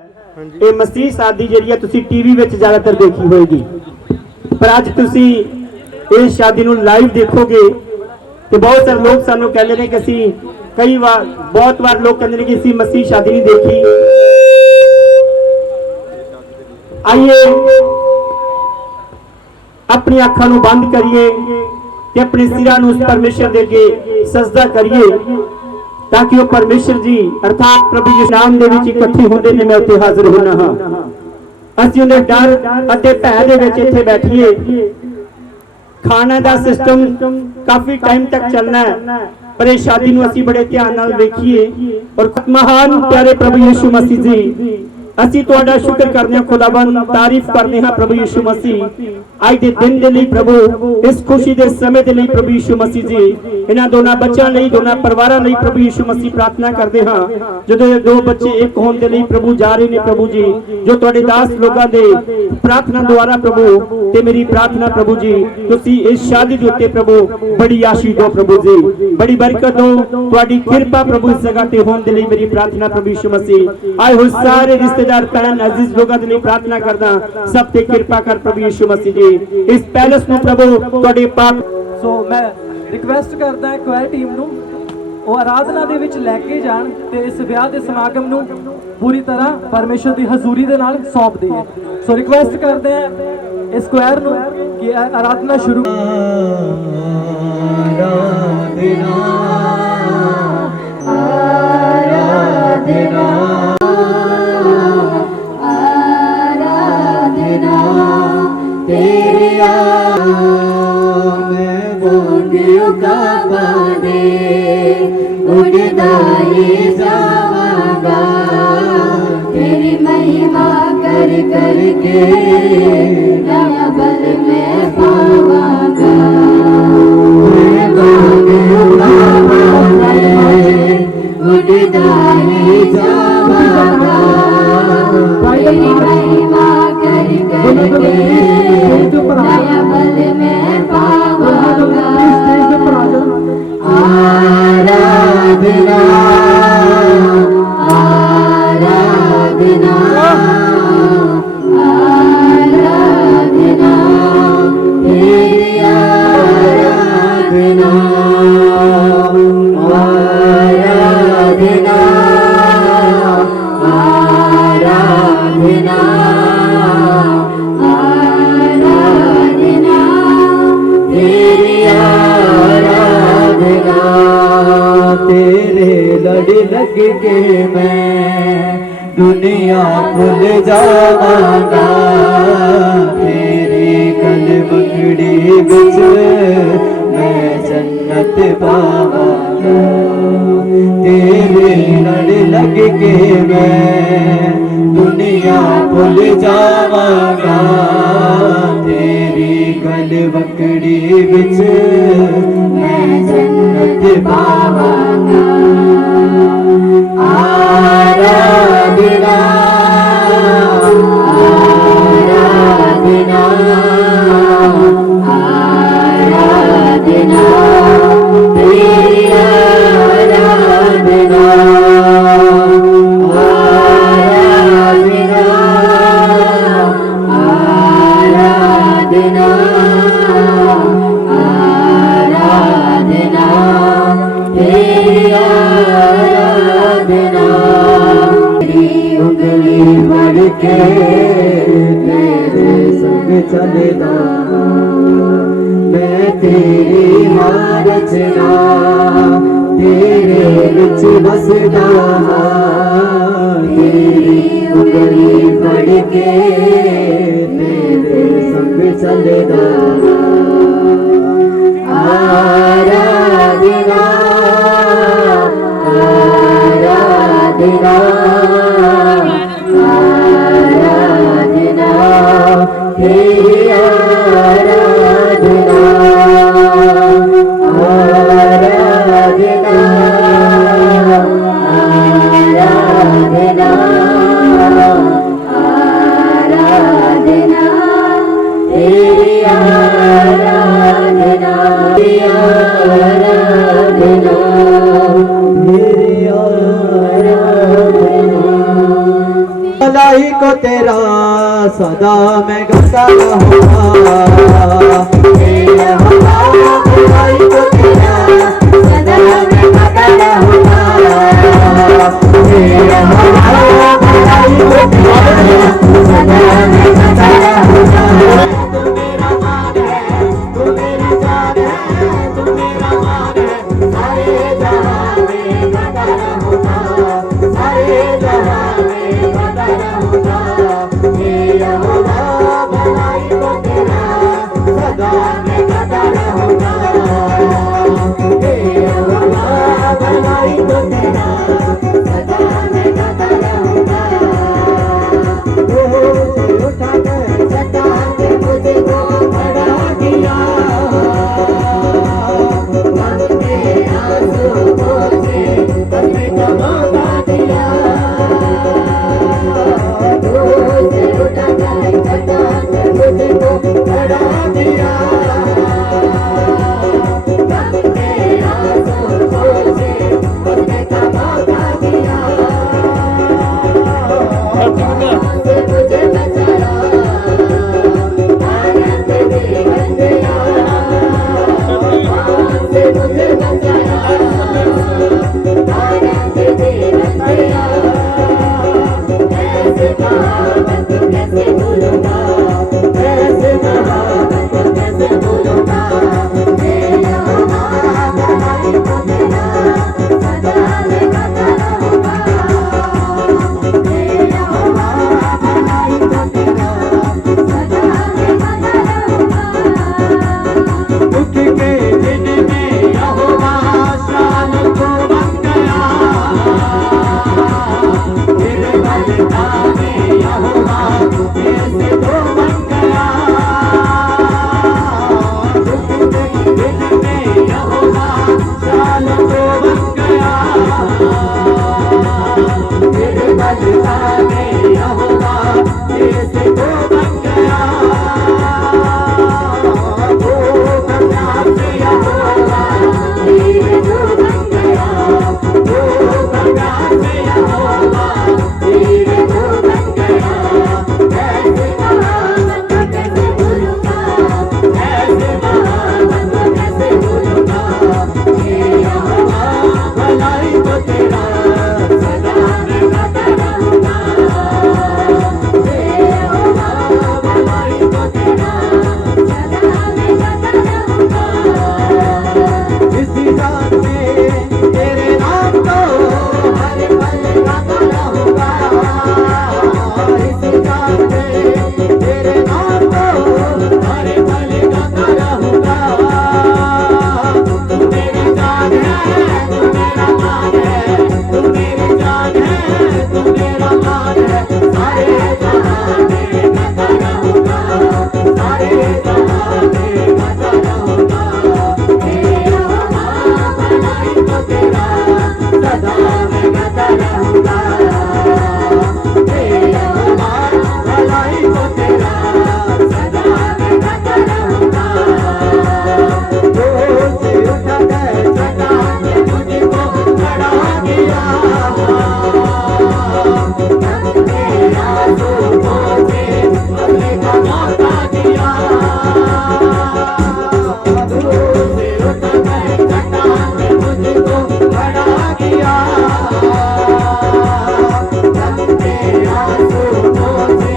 ये मसीह शादी जी तुसी टीवी में ज्यादातर देखी होगी, पर अज तुसी इस शादी नूं लाइव देखोगे तो बहुत सारे लोग सानू कहते हैं कि असी कई बार बहुत बार लोग कहते हैं कि असी मसीह शादी नहीं देखी। आइए अपनी अखां नूं बंद करिए ते अपने सिरां नूं उस परमेश्वर दे अगे सजदा करिए ताकि वो परमेश्वर जी अर्थात प्रभु जी नाम दे विच इकट्ठे होंदे ने मैं उत्थे हाजिर होना हां। असीं उहदे डर अते भय दे विच इत्थे बैठीए। खाना दा सिस्टम काफी टाइम तक चलना है, पर इस शादी नूं असीं बड़े ध्यान नाल देखिए। और महान प्यारे प्रभु यीशु मसीह जी असीं तुहाडा शुक्र करदे हां, खुदाबंद तारीफ करदे हां प्रभु यीशु मसीह अज दे दिन दे लई, प्रभु इस खुशी दे समय दे लई प्रभु यीशु मसीह जी इन्हां दोनों बच्चों लई दोनों परिवारां लई प्रभु यीशु मसीह प्रार्थना करदे हां। जदों दो बच्चे एक होण दे लई प्रभु जा रहे ने प्रभु जी, जो तुहाडे दास लोगां दे प्रार्थना द्वारा प्रभु ते मेरी प्रार्थना प्रभु जी तुसीं इस शादी दे उत्ते प्रभु बड़ी आशीष दो प्रभु जी, बड़ी बरकत दो, तुहाडी कृपा प्रभु इस जगह ते होण दे लई मेरी प्रार्थना प्रभु यीशु मसीह। आए हो सारे रिश्तेदार भैन अजीज लोगों के लिए प्रार्थना करदा सब ते कृपा कर प्रभु यीशु मसीह जी इस पैलेस में प्रभु तुहाडे पाक। सो मैं रिक्वेस्ट करदा क्वायर टीम नूं वो आराधना दे विच लैके जाण ते इस विआह दे समागम नूं पूरी तरह परमेश्वर दी हजूरी दे नाल सौंप दईए। सो रिक्वेस्ट करदे हैं इस क्वायर नूं कि आराधना शुरू। तेरी महिमा कर करके नया बल में पावांगा। मैं उड़ता ही जावांगा, तेरी महिमा कर करके नया बल में पावांगा। आराधना आराधना आराधना तेरी आराधना आराधना आराधना आराधना तेरी आराधना। तेरे लड़ लग के मैं दुनिया भूल जावांगा, तेरी गल बकड़ी बिच मैं जन्नत पावांगा। तेरे लड़ लग के मैं दुनिया भूल जावांगा, तेरी गल बकड़ी बिच मैं जन्नत पावांगा। आराधना आराधना आराधना तेरी आराधना आराधना आराधना आराधना तेरी आराधना। तेरी उंगली बढ़ के तेरे संग चलदा, मैं तेरी हां रचना तेरे विच बसदा। तेरी उंगली बढ़ के तेरे संग चलदा। आराधना आराधना आराधना तेरी आराधना आराधना आराधना आराधना तेरी आराधना आराधना तेरी आराधना भलाई को तेरा सदा मैं गाता रहूँगा। हे यहोवा भलाई को तेरा सदा मैं गाता रहूँगा। हे यहोवा भलाई को तेरा सदा मैं गाता रहूँगा। तू मेरा मान है, तू मेरी जान है, तू मेरा मान है, सारे जहां में गाता रहूँगा, सारे जहां में गाता रहूँगा। हे यहोवा भलाई को तेरा सदा मैं गाता रहूँगा। हे यहोवा भलाई को तेरा सदा मैं गाता रहूँगा। उठा कर शैतान ने मुझको खड़ा किया, गम के आंसू पोंछे हंसने का मौका दिया। उठा कर शैतान ने मुझको खड़ा किया, गम के आंसू पोंछे हंसने का मौका दिया। से मुझे बचाया, आनंद दे बन गया। से मुझे बचाया, आनंद दे बन गया। ऐसे महान को कैसे भूलूंगा, ऐसे महान को कैसे भूलूंगा। हे यहोवा भलाई को तेरा सदा मैं गाता रहूँगा। हे यहोवा भलाई को तेरा सदा मैं गाता रहूँगा। दुख के दिन में यहोवा शान को बन गया, मेरे बलिदा में यहोवा कैसे तो बन गया। दुख के दिन में यहोवा शान को बन गया, मेरे बलिदा में यहोवा कैसे तो बन गया। वो गंगा से यहोवा हीरे तो बन गया, वो गंगा से यहोवा हीरे तो बन गया। ऐसे महान को कैसे भूलूंगा, ऐसे महान को कैसे भूलूंगा। हे यहोवा भलाई को तेरा सदा मैं गाता रहूँगा। हे यहोवा भलाई को तेरा सदा मैं गाता रहूँगा। इसी रात में तेरे नाम को हर पल गाता रहूँगा। इसी रात में तेरे नाम को हर पल गाता रहूँगा। तू मेरी जान है, तू मेरा मान है, तू मेरी जान है, तू मेरा मान है, सारे जहां में गाता रहूँगा, सारे जहां में गाता रहूँगा। हे यहोवा भलाई को तेरा सदा मैं गाता रहूँगा। हे यहोवा भलाई को तेरा सदा मैं गाता रहूँगा। जोर से उठा कर शैतान ने मुझको खड़ा किया, गम के आंसू पोंछे हंसने का मौका दिया। जोर से उठा कर शैतान ने मुझको खड़ा किया, गम के आंसू पोंछे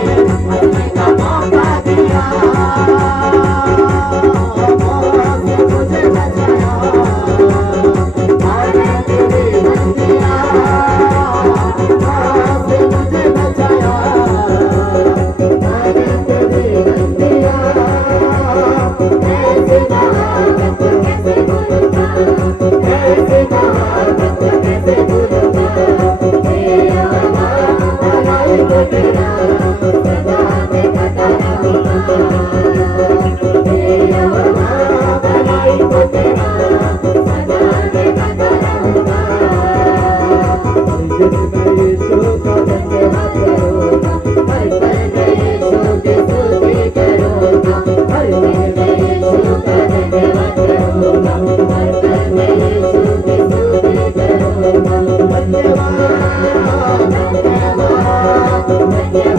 हंसने का मौका दिया। से मुझे बचाया, आनंद दे बन गया। से मुझे बचाया, आनंद दे बन गया। ऐसे महान को कैसे भूलूंगा, ऐसे महान को कैसे भूलूंगा। हे यहोवा भलाई को तेरा सदा मैं गाता रहूँगा। हे यहोवा भलाई को तेरा सदा मैं गाता रहूँगा। हर दिन मैं यीशु का धन्यवाद करूँगा, हर पल मैं यीशु की स्तुति करूँगा। हर दिन मैं यीशु का धन्यवाद करूँगा, हर पल मैं यीशु की स्तुति करूँगा। धन्यवाद, धन्यवाद, धन्यवाद।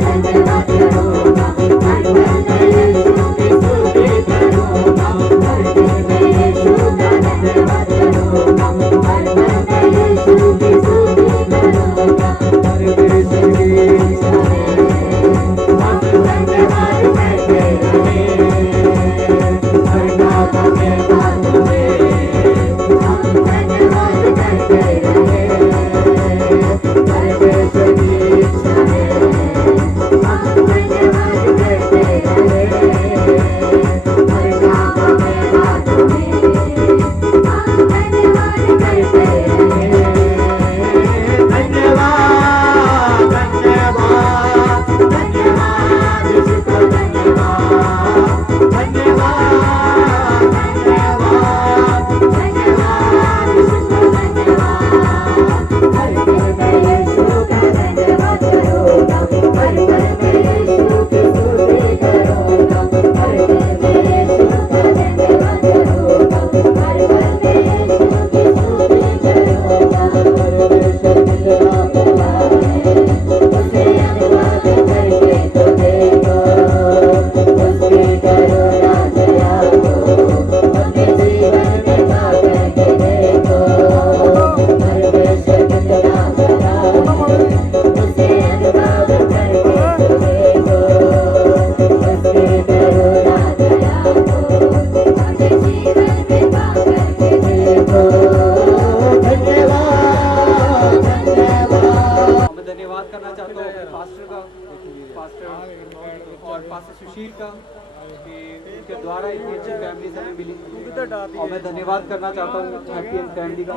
धन्यवाद करूँगा, हर पल मैं यीशु की स्तुति करूँगा, हर दिन मैं यीशु का धन्यवाद करूँगा, हर पल मैं यीशु की स्तुति करूँगा। परमेश्वर की इच्छा है हम धन्यवाद करते रहें, हर काम में बात में हम धन्यवाद करते रहें। परमेश्वर की इच्छा है हम धन्यवाद करते रहें, हर काम में बात में हम धन्यवाद करते रहें। धन्यवाद धन्यवाद धन्यवाद यीशु को धन्यवाद, धन्यवाद धन्यवाद धन्यवाद यीशु को धन्यवाद। हर पल मैं यीशु का धन्यवाद करूँगा, हर पल मैं यीशु की स्तुति करूँगा, हर दिन मैं यीशु का धन्यवाद करूँगा, हर पल मैं यीशु की स्तुति करूँगा। परमेश्वर कितना बड़ा है, उसे अनुवाद करके तो देखो, उसकी करुणा दया को अपने जीवन में पा करके देखो। परमेश्वर कितना बड़ा है, उसे अनुवाद करके तो देखो, उसकी करुणा दया को अपने जीवन में पा करके देखो। धन्यवाद धन्यवाद। मैं धन्यवाद करना चाहता हूँ अपने पास्टर का, पास्टर और पास्टर सुशील का कि उनके द्वारा इतनी अच्छी फैमिली हमें मिली। और मैं धन्यवाद करना चाहता हूँ हैप्पी एंड फैमिली का।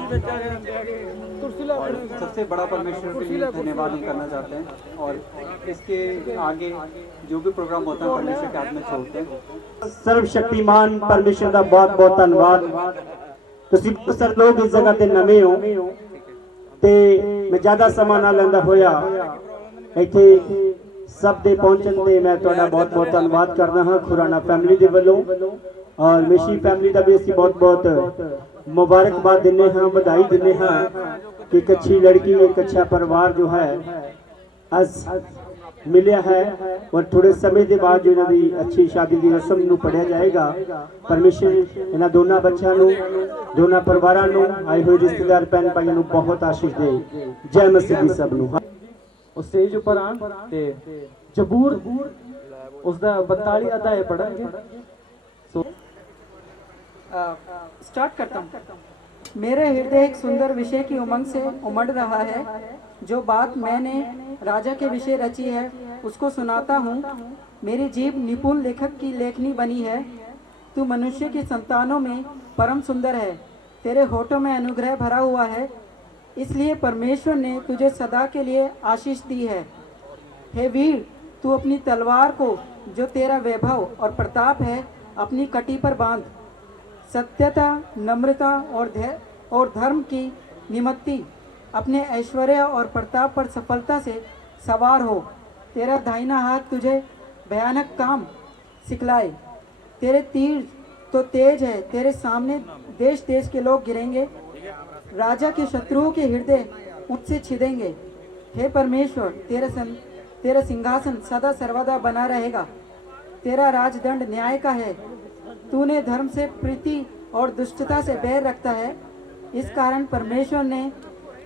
और सबसे बड़ा परमेश्वर के लिए धन्यवाद हम करना चाहते हैं। और इसके आगे जो भी प्रोग्राम होता है परमेश्वर के हाथ में छोड़ते हैं। सर्वशक्तिमान परमेश्वर का बहुत बहुत धन्यवाद। ਤੁਸੀਂ ਸਰ ਲੋਕ ਇਸ ਜਗ੍ਹਾ ਤੇ ਨਵੇਂ ਹੋ ਤੇ ਮੈਂ ਜ਼ਿਆਦਾ ਸਮਾਂ ਨਾ ਲੈਂਦਾ ਹੋਇਆ ਇੱਥੇ ਸਭ ਦੇ ਪਹੁੰਚਣ ਤੇ ਮੈਂ ਤੁਹਾਡਾ ਬਹੁਤ ਬਹੁਤ ਧੰਨਵਾਦ ਕਰਦਾ ਹਾਂ ਖੁਰਾਨਾ ਫੈਮਿਲੀ ਦੇ ਵੱਲੋਂ। ਔਰ ਮੇਸ਼ੀ ਫੈਮਿਲੀ ਦਾ ਵੀ ਅਸੀਂ ਬਹੁਤ ਬਹੁਤ ਮੁਬਾਰਕਬਾਦ ਦਿੰਦੇ ਹਾਂ, ਵਧਾਈ ਦਿੰਦੇ ਹਾਂ ਕਿ ਇੱਕ ਅੱਛੀ ਲੜਕੀ ਇੱਕ ਅੱਛਾ ਪਰਿਵਾਰ ਜੋ ਹੈ ਅੱਜ मिलिया है। और थोड़े समय के बाद जो इन्हां दी अच्छी शादी की रस्म नूं पढ़िया जाएगा। परमेश्वर इन्हां दोनों बच्चों नूं, दोनों परिवारां नूं, आए हुए रिश्तेदार भैन भाइयों नूं बहुत आशीष दे। जय मसीह दी सब नूं। ਉਹ ਸਟੇਜ ਉੱਪਰ ਆਣ ਤੇ ਜ਼ਬੂਰ ਉਸਦਾ 42 ਅਧਿਆਇ ਪੜ੍ਹਾਂਗੇ। ਸੋ स्टार्ट करता हूँ। मेरे हृदय एक सुंदर विषय की उमंग से उमड़ रहा है। जो बात मैंने राजा के विषय रची है उसको सुनाता हूँ। मेरी जीभ निपुण लेखक की लेखनी बनी है। तू मनुष्य की संतानों में परम सुंदर है, तेरे होठों में अनुग्रह भरा हुआ है, इसलिए परमेश्वर ने तुझे सदा के लिए आशीष दी है। हे वीर, तू अपनी तलवार को जो तेरा वैभव और प्रताप है अपनी कटी पर बांध। सत्यता, नम्रता और धर्म की निमित्ती अपने ऐश्वर्य और प्रताप पर सफलता से सवार हो। तेरा दाहिना हाथ तुझे भयानक काम सिखलाए। तेरे तीर तो तेज है, तेरे सामने देश देश के लोग गिरेंगे, राजा के शत्रुओं के हृदय उससे छिदेंगे। हे परमेश्वर, तेरा सिंहासन सदा सर्वदा बना रहेगा। तेरा राजदंड न्याय का है। तूने धर्म से प्रीति और दुष्टता से बैर रखता है। इस कारण परमेश्वर ने,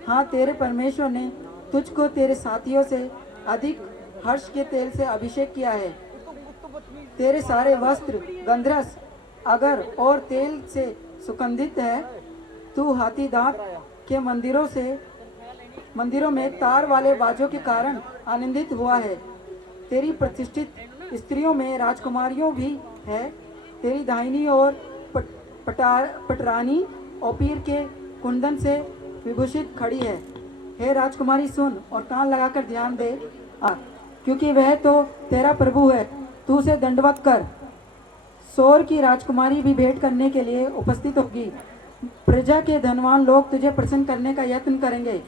हाँ तेरे परमेश्वर ने तुझको तेरे साथियों से अधिक हर्ष के तेल से अभिषेक किया है। तेरे सारे वस्त्र गंधरस अगर और तेल से सुगंधित है। तू हाथी दांत के मंदिरों में तार वाले बाजों के कारण आनंदित हुआ है। तेरी प्रतिष्ठित स्त्रियों में राजकुमारियों भी है। तेरी दाहिनी ओर पटरानी ओपीर के कुंदन से विभूषित खड़ी है। हे राजकुमारी सुन और कान लगाकर ध्यान दे, क्योंकि वह तो तेरा प्रभु है। तू उसे दंडवत कर। सोर की राजकुमारी भी भेंट करने के लिए उपस्थित होगी। प्रजा के धनवान लोग तुझे प्रसन्न करने का यत्न करेंगे।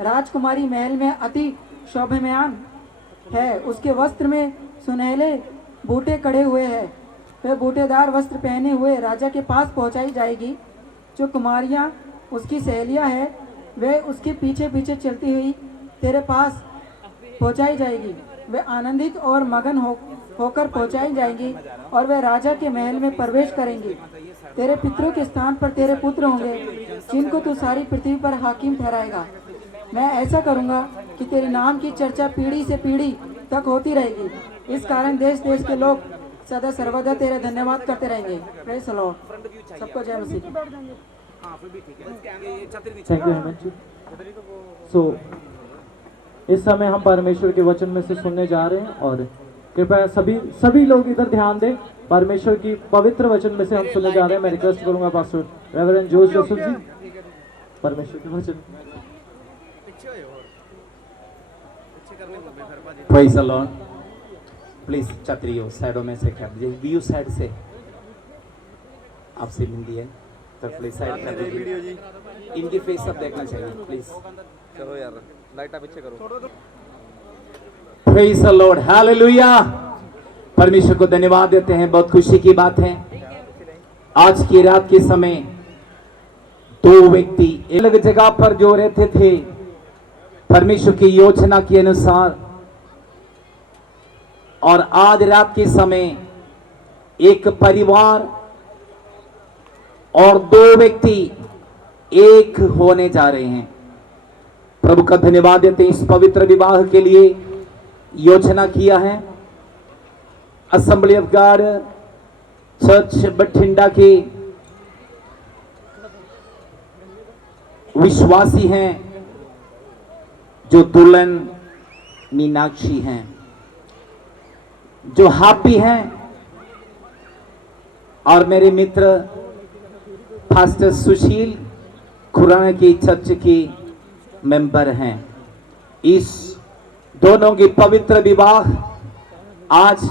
राजकुमारी महल में अति शोभायमान है, उसके वस्त्र में सुनहले बूटे कड़े हुए हैं। वह बूटेदार वस्त्र पहने हुए राजा के पास पहुंचाई जाएगी। जो कुमारियां उसकी सहेलियां हैं, वह उसके पीछे पीछे चलती हुई तेरे पास पहुंचाई जाएगी। वे आनंदित और मगन होकर पहुंचाई जाएंगी और वे राजा के महल में प्रवेश करेंगी। तेरे पितरों के स्थान पर तेरे पुत्र होंगे, जिनको तू सारी पृथ्वी पर हाकिम ठहराएगा। मैं ऐसा करूंगा कि तेरे नाम की चर्चा पीढ़ी से पीढ़ी तक होती रहेगी। इस कारण देश देश के लोग सदा सर्वदा तेरे धन्यवाद करते रहेंगे। Praise the Lord. सबको जय मसीह। थैंक यू हेमंत जी। सो इस समय हम परमेश्वर के वचन में से सुनने जा रहे हैं और कृपया सभी लोग इधर ध्यान दें। परमेश्वर की पवित्र वचन में से हम सुनने जा रहे हैं। मैं रिक्वेस्ट करूंगा पास्टर रेवरेंड जोश जोसेफ जी परमेश्वर के वचन। Praise the Lord. प्लीज छतरियों साइडों में से कर दीजिए, व्यू साइड से आपसे मिलती है तो प्लीज साइड कर दीजिए। इनकी फेस सब देखना चाहिए प्लीज। चलो यार लाइट पीछे करो। Praise the Lord. Hallelujah. परमेश्वर को धन्यवाद देते हैं। बहुत खुशी की बात है आज की रात के समय दो व्यक्ति एक अलग जगह पर जो रहते थे परमेश्वर की योजना के अनुसार, और आज रात के समय एक परिवार और दो व्यक्ति एक होने जा रहे हैं। प्रभु का धन्यवाद देते हैं इस पवित्र विवाह के लिए योजना किया है। Assembly of God church Bathinda के विश्वासी हैं जो दुल्हन मीनाक्षी हैं, जो हैप्पी हैं, और मेरे मित्र पास्टर सुशील खुराना की चर्च की मेंबर हैं। इस दोनों की पवित्र विवाह आज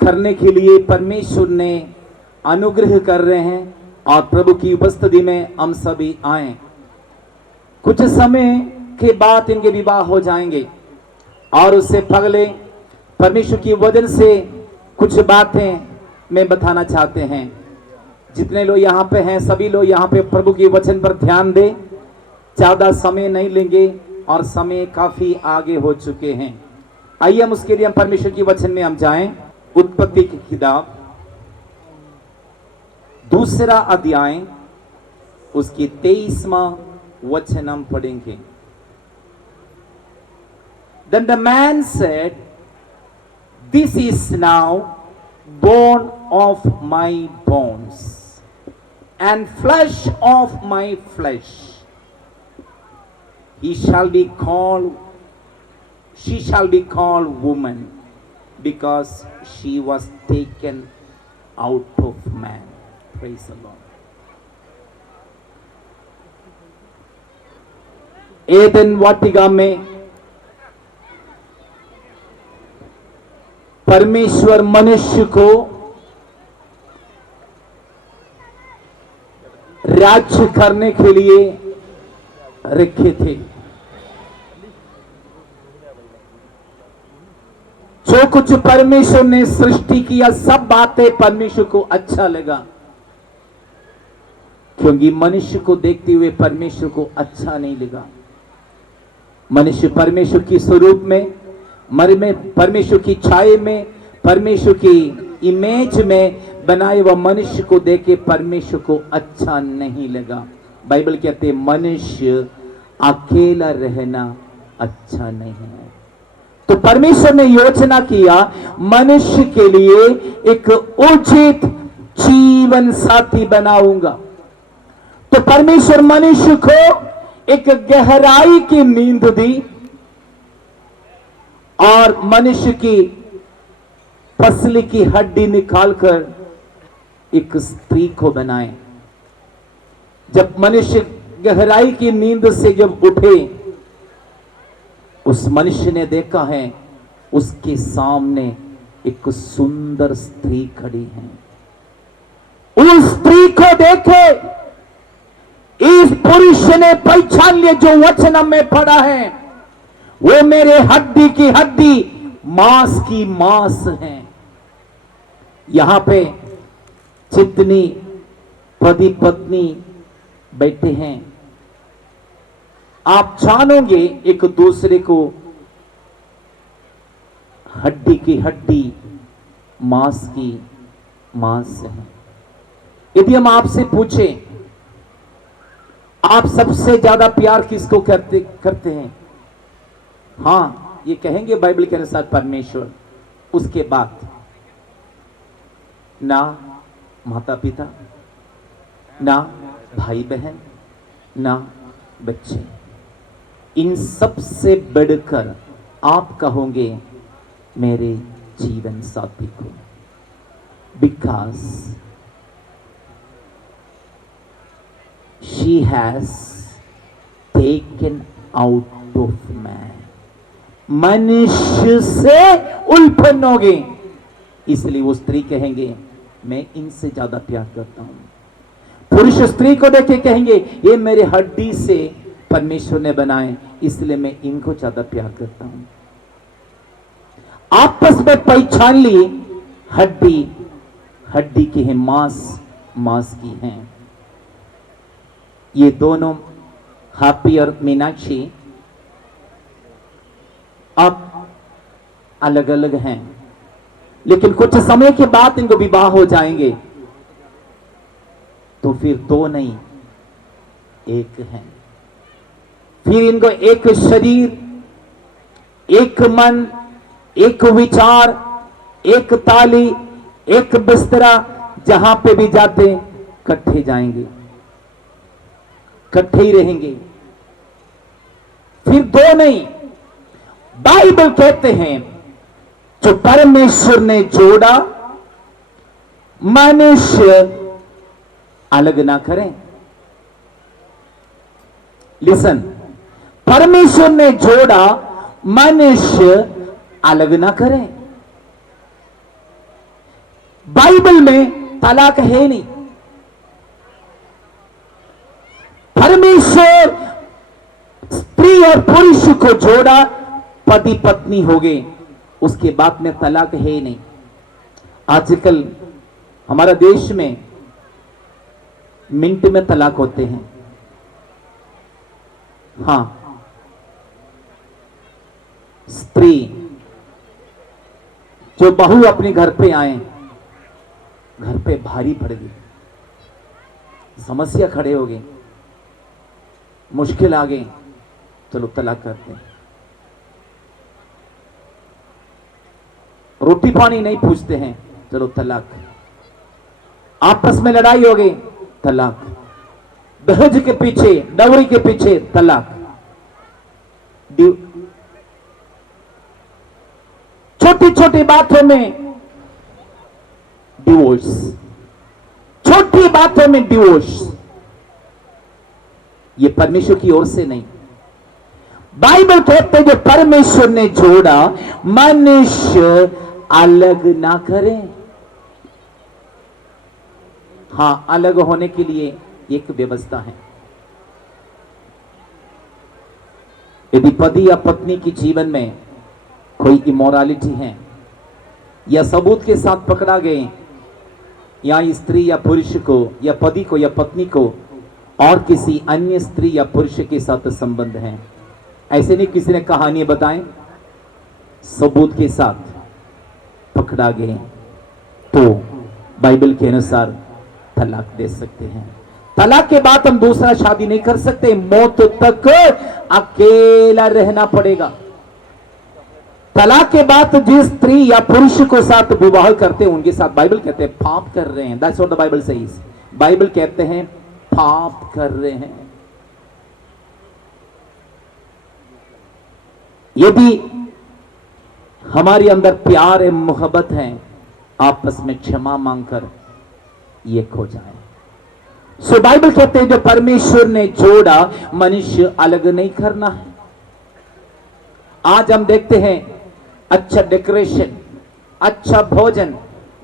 करने के लिए परमेश्वर ने अनुग्रह कर रहे हैं और प्रभु की उपस्थिति में हम सभी आए। कुछ समय के बाद इनके विवाह हो जाएंगे और उससे पहले परमेश्वर की वजह से कुछ बातें मैं बताना चाहते हैं। जितने लोग यहाँ पे हैं सभी लोग यहाँ पे प्रभु के वचन पर ध्यान दें। ज्यादा समय नहीं लेंगे और समय काफी आगे हो चुके हैं। आइए हम उसके लिए हम परमेश्वर की वचन में हम जाएं। उत्पत्ति की किताब 2 अध्याय उसकी 23वां वचन हम पढ़ेंगे। Then the man said, "This is now bone of my bones and flesh of my flesh. She shall be called woman, because she was taken out of man." Praise the Lord. Eden वाटिका में परमेश्वर मनुष्य को राज्य करने के लिए रखे थे। जो कुछ परमेश्वर ने सृष्टि किया सब बातें परमेश्वर को अच्छा लगा, क्योंकि मनुष्य को देखते हुए परमेश्वर को अच्छा नहीं लगा। मनुष्य परमेश्वर की स्वरूप में परमेश्वर की छाया में परमेश्वर की इमेज में बनाए हुआ मनुष्य को देख के परमेश्वर को अच्छा नहीं लगा। बाइबल कहते मनुष्य अकेला रहना अच्छा नहीं है। तो परमेश्वर ने योजना किया मनुष्य के लिए एक उचित जीवन साथी बनाऊंगा। तो परमेश्वर मनुष्य को एक गहराई की नींद दी और मनुष्य की पसली की हड्डी निकालकर एक स्त्री को बनाए। जब मनुष्य गहराई की नींद से जब उठे, उस मनुष्य ने देखा है उसके सामने एक सुंदर स्त्री खड़ी है। उस स्त्री को देखे इस पुरुष ने पहचान लिया जो वचन में पड़ा है, वो मेरे हड्डी की हड्डी मांस की मांस है। यहां पे जितनी पति पत्नी बैठे हैं, आप जानोगे एक दूसरे को हड्डी की हड्डी, मांस की मांस है। यदि हम आपसे पूछें आप सबसे ज्यादा प्यार किसको करते हैं, हाँ ये कहेंगे बाइबल के अनुसार परमेश्वर। उसके बाद ना माता पिता, ना भाई बहन, ना बच्चे, इन सब से बढ़कर आप कहोगे मेरे जीवन साथी को। Because she has taken out of man, मनुष्य से उल्पन्न हो गए, इसलिए वो स्त्री कहेंगे मैं इनसे ज्यादा प्यार करता हूं। पुरुष स्त्री को देख के कहेंगे ये मेरे हड्डी से परमेश्वर ने बनाए, इसलिए मैं इनको ज्यादा प्यार करता हूं। आपस में पहचान ली, हड्डी हड्डी की है, मांस मांस की है। ये दोनों हापी और मीनाक्षी अब अलग अलग हैं, लेकिन कुछ समय के बाद इनको विवाह हो जाएंगे तो फिर दो नहीं एक हैं। फिर इनको एक शरीर, एक मन, एक विचार, एक ताली, एक बिस्तरा, जहां पे भी जाते इकट्ठे जाएंगे, इकट्ठे ही रहेंगे, फिर दो नहीं। बाइबल कहते हैं जो परमेश्वर ने जोड़ा मनुष्य अलग ना करें। लिसन, परमेश्वर ने जोड़ा मनुष्य अलग ना करें। बाइबल में तलाक है नहीं। परमेश्वर स्त्री और पुरुष को जोड़ा, पति पत्नी हो गए, उसके बाद में तलाक है ही नहीं। आजकल हमारा देश में मिनट में तलाक होते हैं। हां, स्त्री जो बहू अपने घर पे आए, घर पे भारी पड़ गई, समस्या खड़े हो गई, मुश्किल आ गई, चलो तलाक करते हैं। रोटी पानी नहीं पूछते हैं, चलो तलाक। आपस में लड़ाई हो गई, तलाक। दहेज के पीछे, डवरी के पीछे तलाक। छोटी छोटी बातों में डिवोर्स, छोटी बातों में डिवोर्स। ये परमेश्वर की ओर से नहीं। बाइबल कहते जो परमेश्वर ने जोड़ा मनुष्य अलग ना करें। हां, अलग होने के लिए एक व्यवस्था है। यदि पति या पत्नी की जीवन में कोई इमोरालिटी है या सबूत के साथ पकड़ा गए, या स्त्री या पुरुष को या पति को या पत्नी को और किसी अन्य स्त्री या पुरुष के साथ संबंध है, ऐसे नहीं किसी ने कहानी बताएं, सबूत के साथ पकड़ा गए, तो बाइबल के अनुसार तलाक दे सकते हैं। तलाक के बाद हम दूसरा शादी नहीं कर सकते, मौत तक अकेला रहना पड़ेगा। तलाक के बाद जिस स्त्री या पुरुष को साथ विवाह करते हैं उनके साथ बाइबल कहते हैं पाप कर रहे हैं। That's what the Bible says. Bible कहते हैं पाप कर रहे हैं। यदि हमारे अंदर प्यार है, मोहब्बत है, आपस में क्षमा मांगकर ये खो जाए। सो बाइबल कहते हैं जो परमेश्वर ने जोड़ा मनुष्य अलग नहीं करना है। आज हम देखते हैं अच्छा डेकोरेशन, अच्छा भोजन,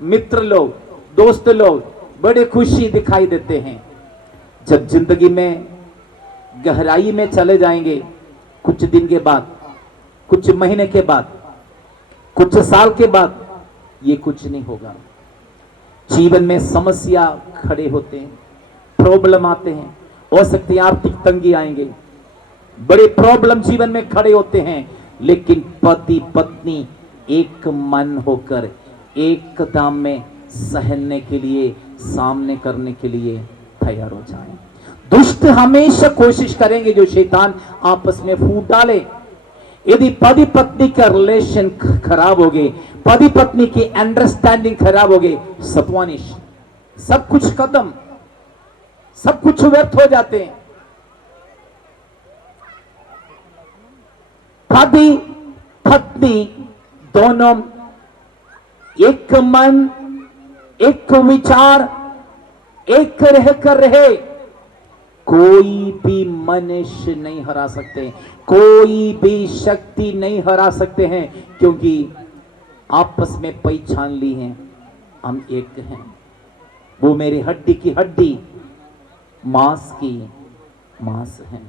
मित्र लोग, दोस्त लोग बड़े खुशी दिखाई देते हैं। जब जिंदगी में गहराई में चले जाएंगे, कुछ दिन के बाद, कुछ महीने के बाद, कुछ साल के बाद, ये कुछ नहीं होगा। जीवन में समस्या खड़े होते हैं, प्रॉब्लम आते हैं, हो सकती है आर्थिक तंगी आएंगे, बड़े प्रॉब्लम जीवन में खड़े होते हैं, लेकिन पति पत्नी एक मन होकर एक दाम में सहने के लिए, सामने करने के लिए तैयार हो जाएं। दुष्ट हमेशा कोशिश करेंगे जो शैतान आपस में फूट डाले। यदि पति पत्नी का रिलेशन खराब हो गए, पति पत्नी की अंडरस्टैंडिंग खराब हो गई, सत्वानिश, सब कुछ कदम, सब कुछ व्यर्थ हो जाते हैं। पति पत्नी दोनों एक मन, एक विचार, एक रह कर रहे, कोई भी मनुष्य नहीं हरा सकते, कोई भी शक्ति नहीं हरा सकते हैं, क्योंकि आपस में पहचान ली है हम एक हैं। वो मेरी हड्डी की हड्डी, मांस की मांस है।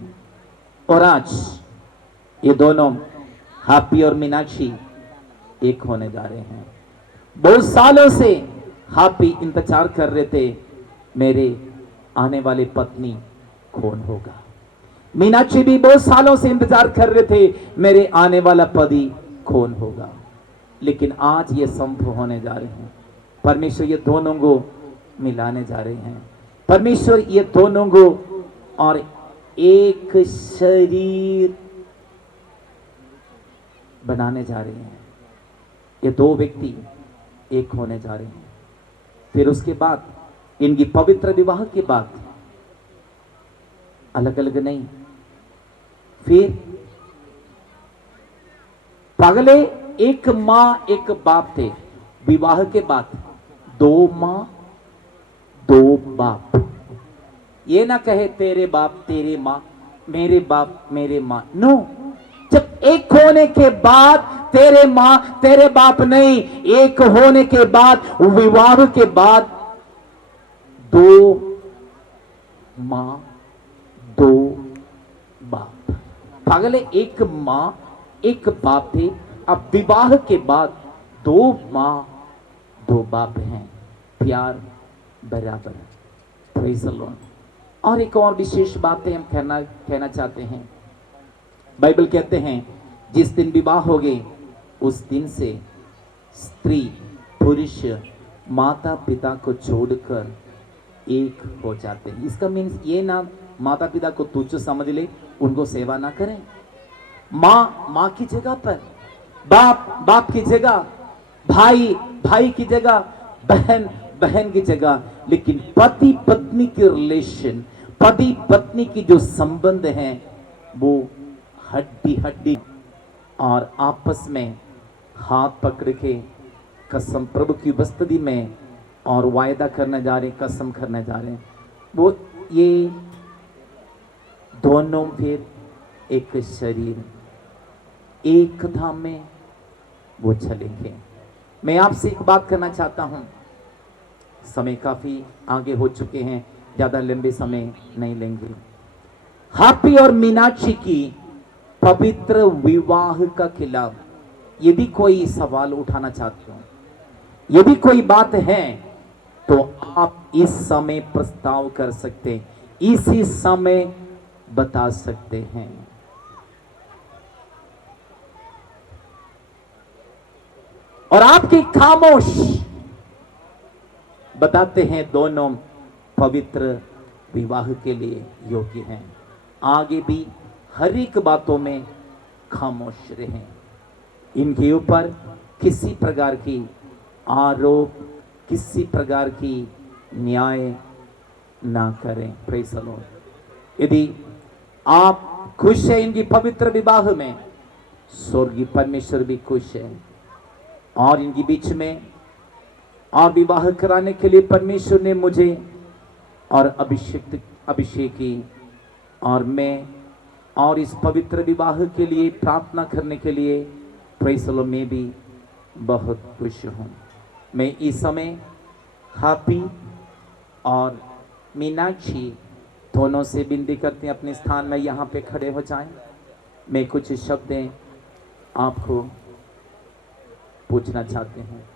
और आज ये दोनों हैप्पी और मीनाक्षी एक होने जा रहे हैं। बहुत सालों से हैप्पी इंतजार कर रहे थे मेरे आने वाले पत्नी कौन होगा। मीनाक्षी भी बहुत सालों से इंतजार कर रहे थे मेरे आने वाला पति कौन होगा। लेकिन आज ये संभव होने जा रहे हैं। परमेश्वर ये दोनों को मिलाने जा रहे हैं। परमेश्वर ये दोनों को और एक शरीर बनाने जा रहे हैं। ये दो व्यक्ति एक होने जा रहे हैं। फिर उसके बाद इनकी पवित्र विवाह के बाद अलग अलग नहीं, फिर पगले एक मां एक बाप थे। विवाह के बाद दो मां दो बाप। ये ना कहे तेरे बाप तेरे मां, मेरे बाप मेरे मां। नो, जब एक होने के बाद तेरे मां तेरे बाप नहीं, एक होने के बाद, विवाह के बाद दो मां दो बाप। पागल, एक मां एक बाप थे, अब विवाह के बाद दो मां दो बाप हैं, प्यार बराबर। Praise the Lord. और एक और विशेष बातें हम कहना चाहते हैं। बाइबल कहते हैं जिस दिन विवाह हो गए उस दिन से स्त्री पुरुष माता पिता को छोड़कर एक हो जाते हैं। इसका मीन्स ये ना माता पिता को तुच्छ समझ ले, उनको सेवा ना करें। माँ की जगह पर, बाप की जगह, भाई की जगह, बहन की जगह। लेकिन पति पत्नी के रिलेशन, पति पत्नी की जो संबंध है वो हड्डी और आपस में हाथ पकड़ के कसम प्रभु की उपस्थिति में और वायदा करने जा रहे, कसम करने जा रहे हैं। वो ये दोनों फिर एक शरीर, एक धाम में वो चलेंगे। मैं आपसे एक बात करना चाहता हूं। समय काफी आगे हो चुके हैं, ज्यादा लंबे समय नहीं लेंगे। हैप्पी और मीनाक्षी की पवित्र विवाह का खिलाफ यदि कोई सवाल उठाना चाहते हो, यदि कोई बात है, तो आप इस समय प्रस्ताव कर सकते हैं, इसी समय बता सकते हैं। और आपकी खामोश बताते हैं दोनों पवित्र विवाह के लिए योग्य हैं। आगे भी हर एक बातों में खामोश रहें। इनके ऊपर किसी प्रकार की आरोप, किसी प्रकार की न्याय ना करें। Praise the Lord. यदि आप खुश हैं इनकी पवित्र विवाह में, स्वर्गीय परमेश्वर भी खुश है। और इनके बीच में और विवाह कराने के लिए परमेश्वर ने मुझे और अभिषेकी और मैं और इस पवित्र विवाह के लिए प्रार्थना करने के लिए प्रेज़ द लॉर्ड में भी बहुत खुश हूँ। मैं इस समय हैप्पी और मीनाक्षी दोनों से विनती करते हैं अपने स्थान में यहाँ पे खड़े हो जाएं। मैं कुछ शब्दें आपको पूछना चाहते हैं।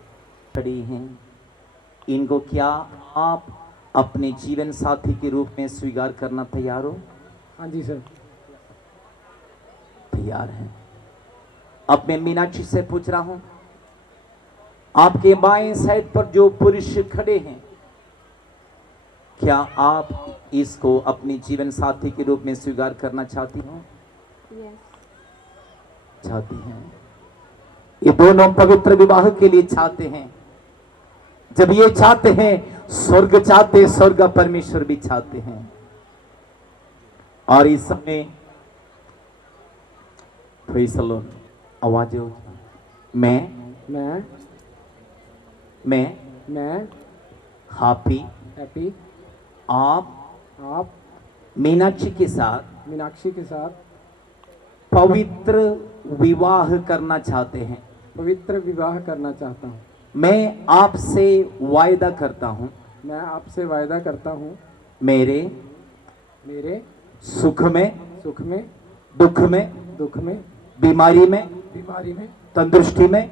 खड़ी हैं, इनको क्या आप अपने जीवन साथी के रूप में स्वीकार करना तैयार हो? हाँ जी सर, तैयार हैं। अब मैं मीनाक्षी से पूछ रहा हूं, आपके बाएं साइड पर जो पुरुष खड़े हैं, क्या आप इसको अपनी जीवन साथी के रूप में स्वीकार करना चाहती हो? चाहती हैं? ये दोनों पवित्र विवाह के लिए चाहते हैं। जब ये चाहते हैं, स्वर्ग चाहते, स्वर्ग परमेश्वर भी चाहते हैं। और इस समय आवाज मैं हैप्पी आप मीनाक्षी के साथ पवित्र विवाह करना चाहते हैं। मैं आपसे वायदा करता हूं मेरे सुख में दुख में बीमारी में तंदुरुस्ती में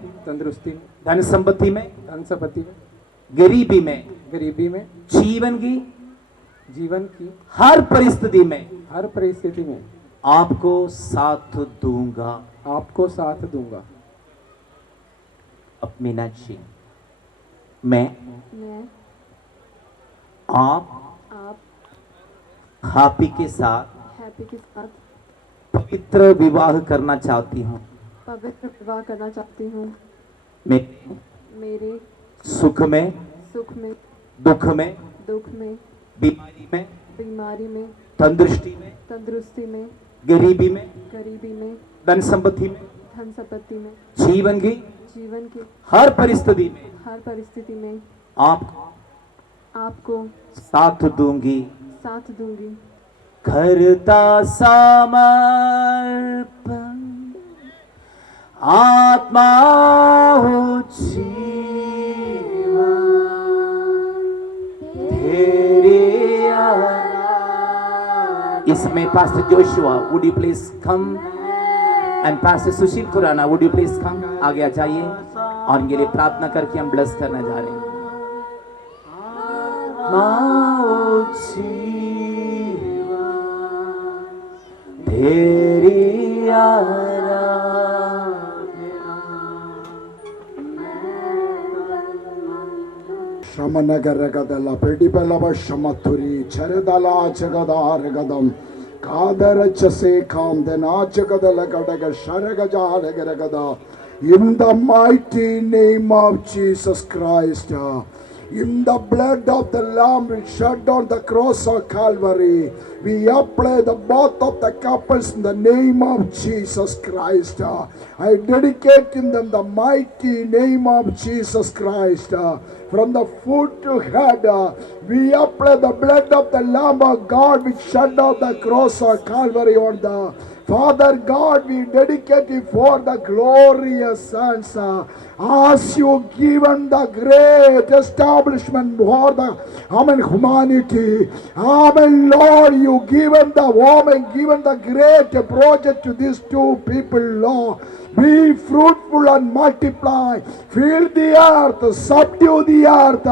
धन संपत्ति में गरीबी में जीवन की हर परिस्थिति में आपको साथ दूंगा। अब मीनाक्षी, मैं आप हैप्पी के साथ पवित्र विवाह करना चाहती हूँ। मेरे सुख में दुख में बीमारी में तंदुरुस्ती में गरीबी में धन संपत्ति में जीवन की हर परिस्थिति में आपको साथ दूंगी। करता समर्पण आत्मा हो जीवन तेरे। इसमें pastor Joshua, would you please come, and pastor Sushil Khurana, would you please come, आगे आ जाइए और इनके लिए प्रार्थना करके हम ब्लेस करने जा रहे हैं। तेरी आराधना श्रमनगरगदला पेडिबलव शमथुरी चरदला जगदारगदम कादरचसे कामदना जगदल Gadag शरगजालगरगदा। In the mighty name of Jesus Christ, in the blood of the Lamb which shed on the cross of Calvary, we apply the both of the couples in the name of Jesus Christ. I dedicate in them the mighty name of Jesus Christ. From the foot to head, we apply the blood of the Lamb of God which shed on the cross of Calvary on the Father God, we dedicate it for the glorious sons. As you given the great establishment for the humanity. Amen, Lord, you given the woman, given the great project to these two people, Lord. Be fruitful and multiply. Fill the earth, subdue the earth,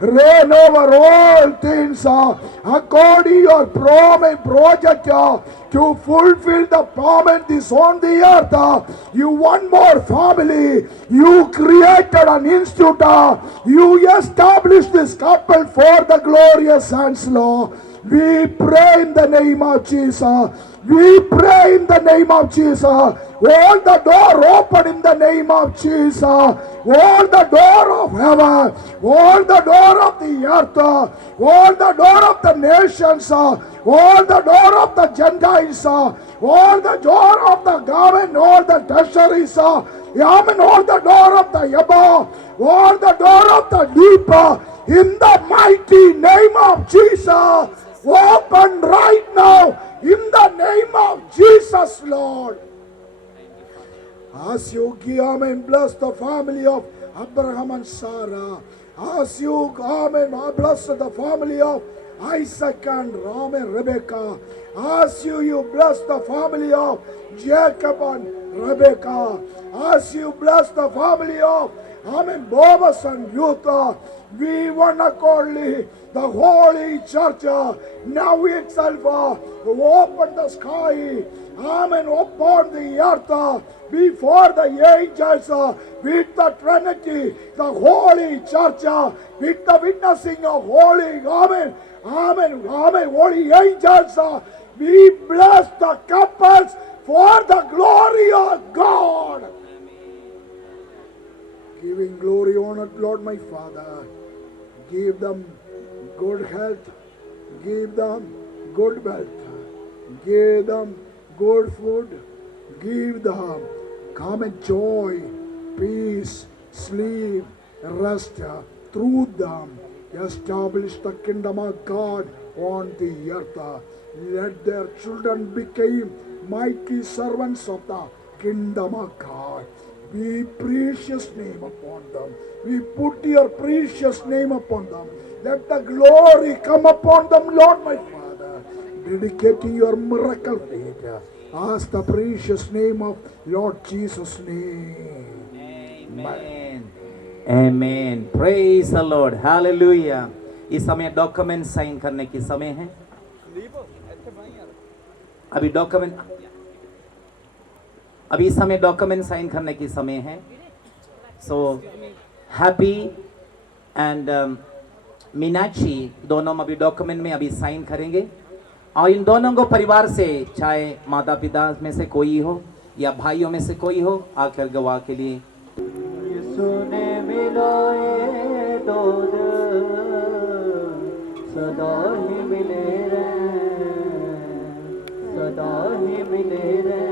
reign over all things according to your promise project to fulfill the promise on the earth. You one more family. You created an institute. You established this couple for the glorious sons, Lord. We pray in the name of Jesus. We pray in the name of Jesus. Hold the door open in the name of Jesus. Hold the door of heaven. Hold the door of the earth. Hold the door of the nations. Hold the door of the Gentiles. Hold the door of the government. Hold the treasuries. Amen. Hold the door of the above. Hold the door of the deep. In the mighty name of Jesus. Open right now. In the name of Jesus, Lord. As you give, amen, bless the family of Abraham and Sarah. As you, amen, bless the family of Isaac and Rebecca. As you bless the family of Jacob and Rebecca, as you bless the family of Bobas and Yuta, we one accordingly, the Holy Church, now itself open the sky, upon the earth, before the angels, with the Trinity, the Holy Church, with the witnessing of Holy, Holy angels, we bless the couples for the glory of God. Giving glory, honor, Lord my Father. Give them good health. Give them good wealth. Give them good food. Give them common joy, peace, sleep, rest. Through them, establish the kingdom of God on the earth. Let their children become mighty servants of the kingdom of God. We precious name upon them. We put your precious name upon them. Let the glory come upon them, Lord my Father. Dedicating your miracle faith as the precious name of Lord Jesus' name. Amen. Amen. Praise the Lord. Hallelujah. इस समय document sign करने की समय है. अभी इस समय document sign करने की समय है. सो हैप्पी एंड मीनाक्षी दोनों अभी डॉक्यूमेंट में अभी साइन करेंगे और इन दोनों को परिवार से, चाहे माता पिता में से कोई हो या भाइयों में से कोई हो, आकर गवाह के लिए. सुने मिलाए दो सदा ही मिले रहे, सदा ही मिले रहे.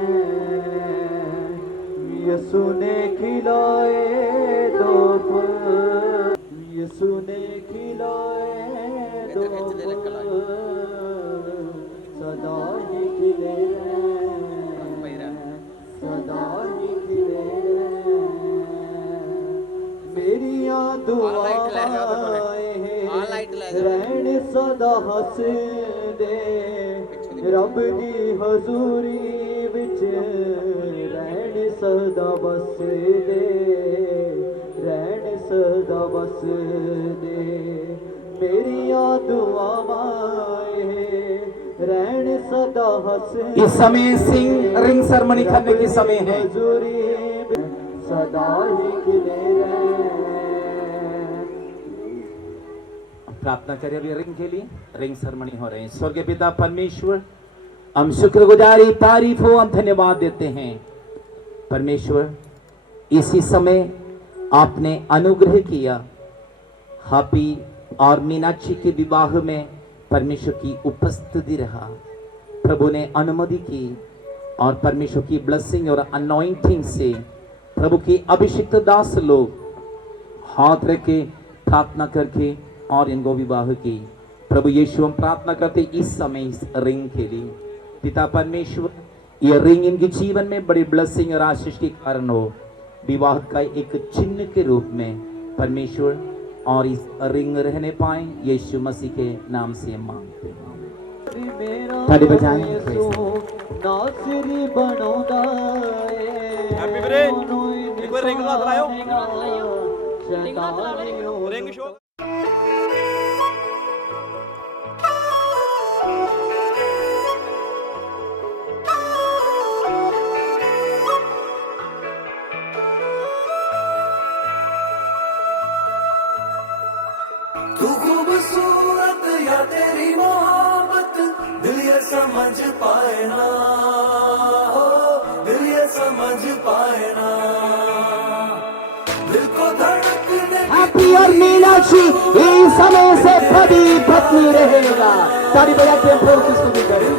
यीशु ने खिलाए दो फूल, यीशु ने खिलाए दो फूल, सदा ही खिले रहे, सदा ही खिले रहे. मेरी दुआएं रहने सदा हंस दे, रब दी हजूरी विच रहने सदा बस दे, रहने सदा बस दे. मेरी दुआएं रहने सदा हंस. इस समय सिंग रिंग सेरेमनी करने की समय है. सदा ही खिले रहे. प्रार्थना करें अभी रिंग के लिए. रिंग सेरेमनी हो रहे हैं. स्वर्गीय पिता परमेश्वर, हम शुक्रगुजारी, तारीफ हो, हम धन्यवाद देते हैं. परमेश्वर, इसी समय आपने अनुग्रह किया हापी और मीनाक्षी के विवाह में परमेश्वर की उपस्थिति रहा. प्रभु ने अनुमति की और परमेश्वर की ब्लेसिंग और अनॉइंटिंग से प्रभु के अभिषिक्त दास लोग हाथ रखे, प्रार्थना करके और इनको विवाह की. प्रभु यीशु, हम प्रार्थना करते इस समय इस रिंग के लिए. पिता परमेश्वर, ये रिंग इनके जीवन में बड़ी ब्लेसिंग और आशीष के कारण हो, विवाह का एक चिन्ह के रूप में परमेश्वर, और इस रिंग रहने पाए. यीशु मसीह के नाम से मांगते हैं. ताली बजाएं. नासरी बनौदा हैप्पी बर्थडे. एक बार रिंग हाथ लाओ. Ring show. तू खूबसूरत या तेरी मोहब्बत दिल ये समझ पाए ना, हो दिल ये समझ पाए ना, दिल को धड़कने. हैप्पी और मीनाक्षी इस समय से पति पत्नी रहेगा. ताली बजा के प्रभु की स्तुति करें.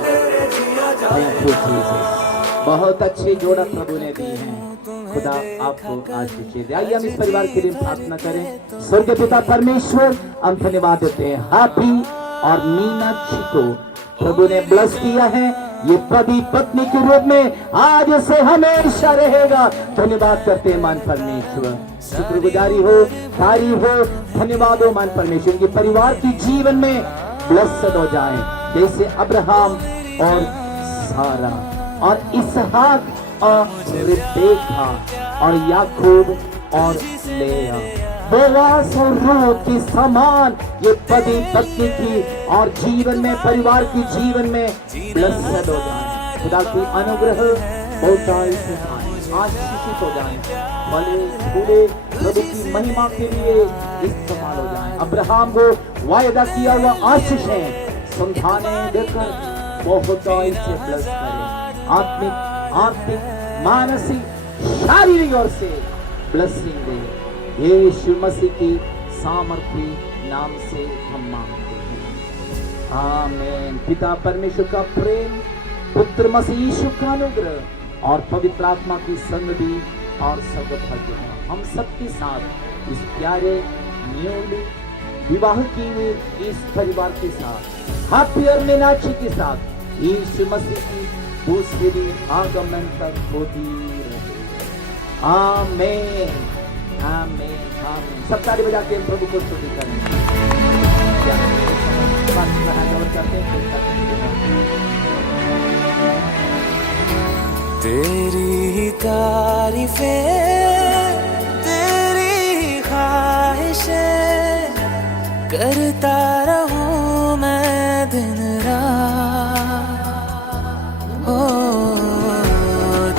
बहुत अच्छे जोड़ा प्रभु ने दी हैं. खुदा आपको आशीष दे. आइए हम इस परिवार के लिए प्रार्थना करें. स्वर्गीय पिता परमेश्वर, हम धन्यवाद देते हैं हैप्पी और मीनाक्षी को प्रभु ने ब्लेस किया है. ये पति पत्नी के रूप में आज से हमेशा रहेगा. धन्यवाद करते हैं मान परमेश्वर. शुक्रगुजारी हो, तारीफ हो, धन्यवाद हो मान परमेश्वर. के परिवार की जीवन में ब्लेस्ड हो जाए, जैसे अब्राहम और सारा और इसहाक और रिबेका और याकूब और लेया। बोआज और रूत के समान ये पति पत्नी की और जीवन में, परिवार की जीवन में ब्लेस्ड हो जाए। खुदा की अनुग्रह बहुतायत से पाए, आशीषित हो जाए, फले फूले प्रभु की महिमा के लिए इस्तेमाल हो जाए। अब्राहम को वायदा किया हुआ आशीषें संतानें देकर बहुतायत से ब्लेस करें। आत्मिक मानसिक शारीरिक ओर से ब्लेसिंग दे। यीशु मसीह की सामर्थी नाम से हम मांगते हैं, आमीन। पिता परमेश्वर का प्रेम, पुत्र मसीह यीशु का अनुग्रह और पवित्र आत्मा की संगति और सद्भाग्य हम सबके साथ इस प्यारे न्यूली विवाह की हुई इस परिवार के साथ, हैप्पी और मीनाक्षी के साथ यीशु मसीह की दूसरी आगमन तक होती रहे। आमीन, आमीन, आमीन। सब ताली बजा के प्रभु को स्तुति करें। तेरी तारीफें, तेरी ख्वाहिशें करता रहूं मैं दिन रात। ओ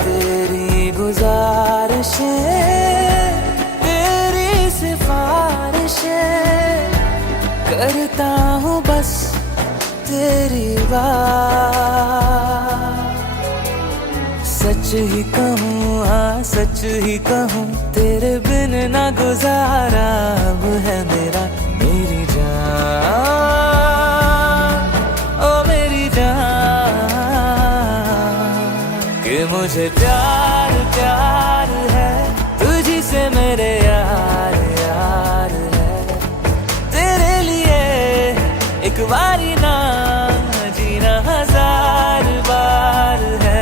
तेरी गुजारिशें, तेरी सिफारिशें करता हूँ बस तेरी बात। सच ही कहूँ, हाँ सच ही कहूँ, तेरे बिन ना गुजारा अब है मेरा। मेरी जान, ओ मेरी जान, कि मुझे प्यार प्यार है तुझी से मेरे यार यार है। तेरे लिए एक बारी ना जीना हजार बार है।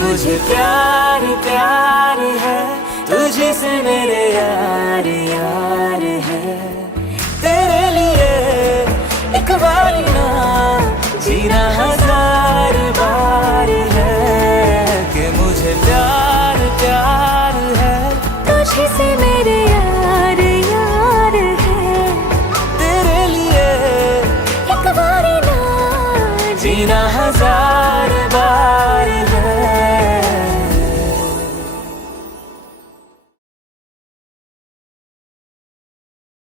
मुझे प्यार प्यार है तुझे से मेरे यार यार है। तेरे लिए एक बारी